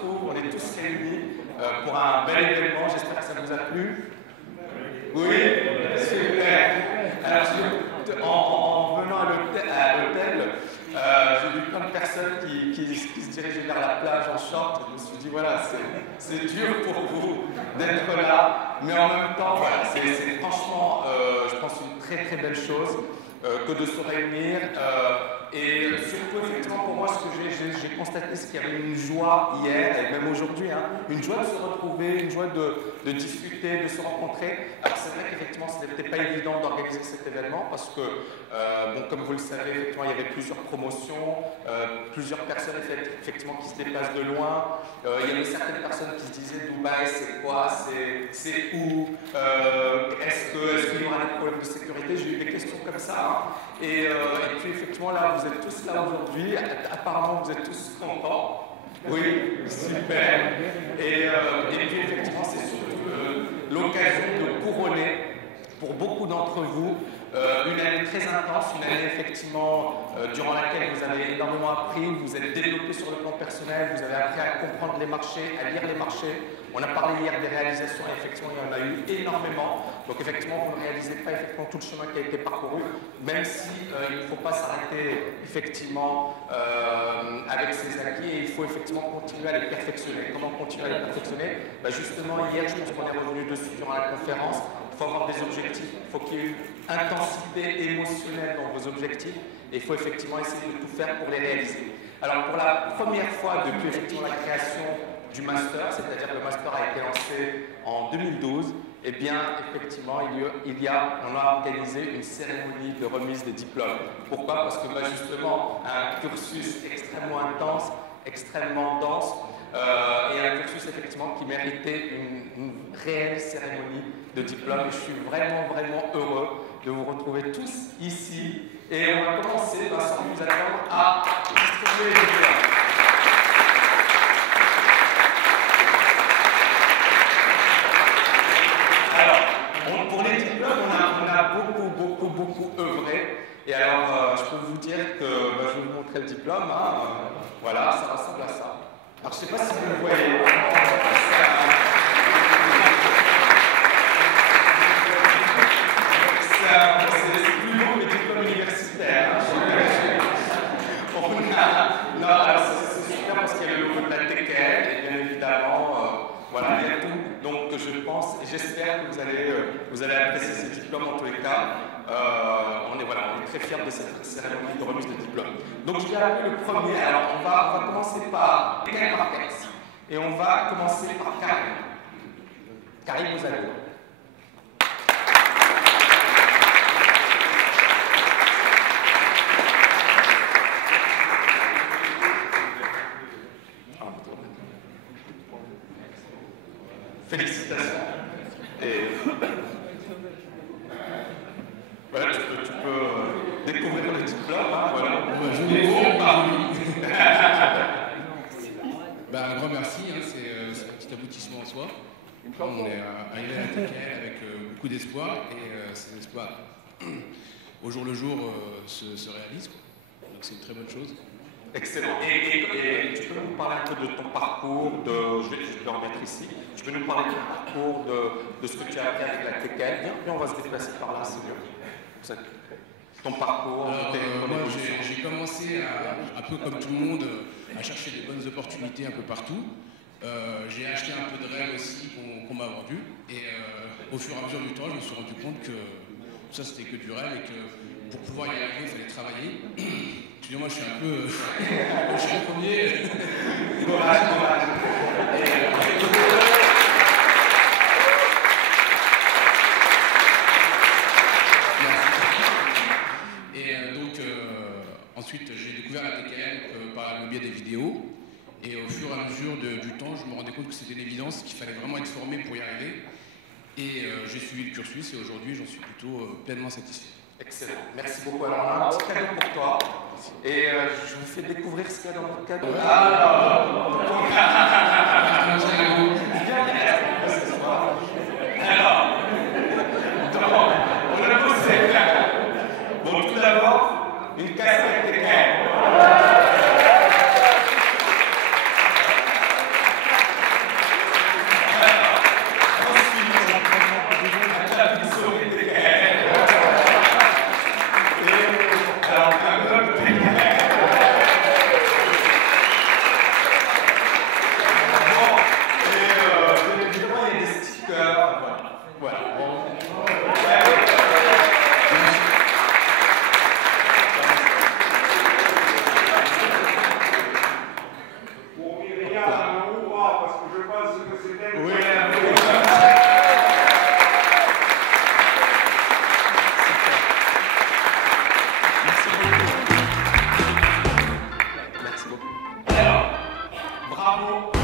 retrouve, on est tous réunis pour un bel événement. J'espère que ça vous a plu. Oui, super. Alors, en venant à l'hôtel, j'ai vu plein de personnes qui se dirigeaient vers la plage en short. Je me suis dit, voilà, c'est dur pour vous d'être là, mais en même temps, voilà, c'est franchement, je pense, une très très belle chose que de se réunir. Et surtout, effectivement, pour moi, ce que j'ai constaté, c'est qu'il y avait une joie hier, et même aujourd'hui, hein, une joie de se retrouver, une joie de discuter, de se rencontrer. Alors, c'est vrai qu'effectivement, ce n'était pas évident d'organiser cet événement parce que, bon, comme vous le savez, effectivement, il y avait plusieurs promotions, plusieurs personnes, effectivement, qui se déplacent de loin. Il y avait certaines personnes qui se disaient Dubaï, c'est quoi, c'est où, est-ce qu'il y aura des problèmes de sécurité? J'ai eu des questions comme ça. Hein. Et puis, effectivement, là, vous êtes tous là aujourd'hui. Apparemment, vous êtes tous contents. Oui, super. Et puis, effectivement, c'est surtout l'occasion de couronner, pour beaucoup d'entre vous, une année très intense, une année effectivement durant laquelle vous avez énormément appris, vous êtes développé sur le plan personnel, vous avez appris à comprendre les marchés, à lire les marchés. On a parlé hier des réalisations et effectivement il y en a eu énormément. Donc effectivement vous ne réalisez pas effectivement tout le chemin qui a été parcouru, même si il ne faut pas s'arrêter effectivement avec ces acquis et il faut effectivement continuer à les perfectionner. Comment continuer à les perfectionner? Justement hier je pense qu'on est revenu dessus durant la conférence. Il faut avoir des objectifs, il faut qu'il y ait une intensité émotionnelle dans vos objectifs et il faut effectivement essayer de tout faire pour les réaliser. Alors pour la première fois depuis effectivement la création du master, c'est-à-dire que le master a été lancé en 2012, eh bien effectivement on a organisé une cérémonie de remise des diplômes. Pourquoi? Parce que justement un cursus extrêmement intense, extrêmement dense, et un cursus effectivement qui méritait une réelle cérémonie de diplôme. Et je suis vraiment, vraiment heureux de vous retrouver tous ici. Et on va commencer sans vous attendre à distribuer les diplômes. Alors, pour les diplômes, on a beaucoup œuvré. Et alors, je peux vous dire que je vais vous montrer le diplôme. Hein, voilà, ça ressemble à ça. Alors, je ne sais pas si vous le voyez. C'est plus long que les diplômes universitaires. Non, alors c'est super parce qu'il y a le logo de la TKL et bien évidemment, voilà, il y a tout. Donc je pense et j'espère que vous allez apprécier ces diplômes en tous les cas. On est très fiers de cette cérémonie de remise de diplôme. Donc je vais appeler le premier. Alors on va commencer par Karim Marquez. Et on va commencer par Karim. Karim, vous allez. Félicitations. Et voilà, tu peux découvrir le diplôme. Hein, voilà. Un grand merci, hein, c'est un petit aboutissement en soi. On est arrivé à la TKL avec beaucoup d'espoir et ces espoirs, au jour le jour, se réalisent. Donc c'est une très bonne chose. Excellent. Et tu peux nous parler un peu de ton parcours, je vais te remettre ici. Tu peux nous parler de ton parcours, de ce que tu as appris avec la TKL. Viens, on va se déplacer par là, c'est mieux. Ton parcours. Moi, j'ai commencé, un peu comme tout le monde, à chercher des bonnes opportunités un peu partout. J'ai acheté un peu de rêve aussi qu'on m'a vendu. Et au fur et à mesure du temps, je me suis rendu compte que ça, c'était que du rêve et que pour pouvoir y arriver, il fallait travailler. Excusez-moi, je suis un peu... je suis le premier. Courage. Ensuite, j'ai découvert la TKL par le biais des vidéos. Et au fur et à mesure du temps, je me rendais compte que c'était une évidence, qu'il fallait vraiment être formé pour y arriver. Et j'ai suivi le cursus et aujourd'hui, j'en suis plutôt pleinement satisfait. Excellent. Merci beaucoup. Alors, on a un petit cadeau pour toi. Et je vous fais découvrir ce qu'il y a dans votre cadeau. On a posé. Bon, tout d'abord, une casquette TKL. Bravo.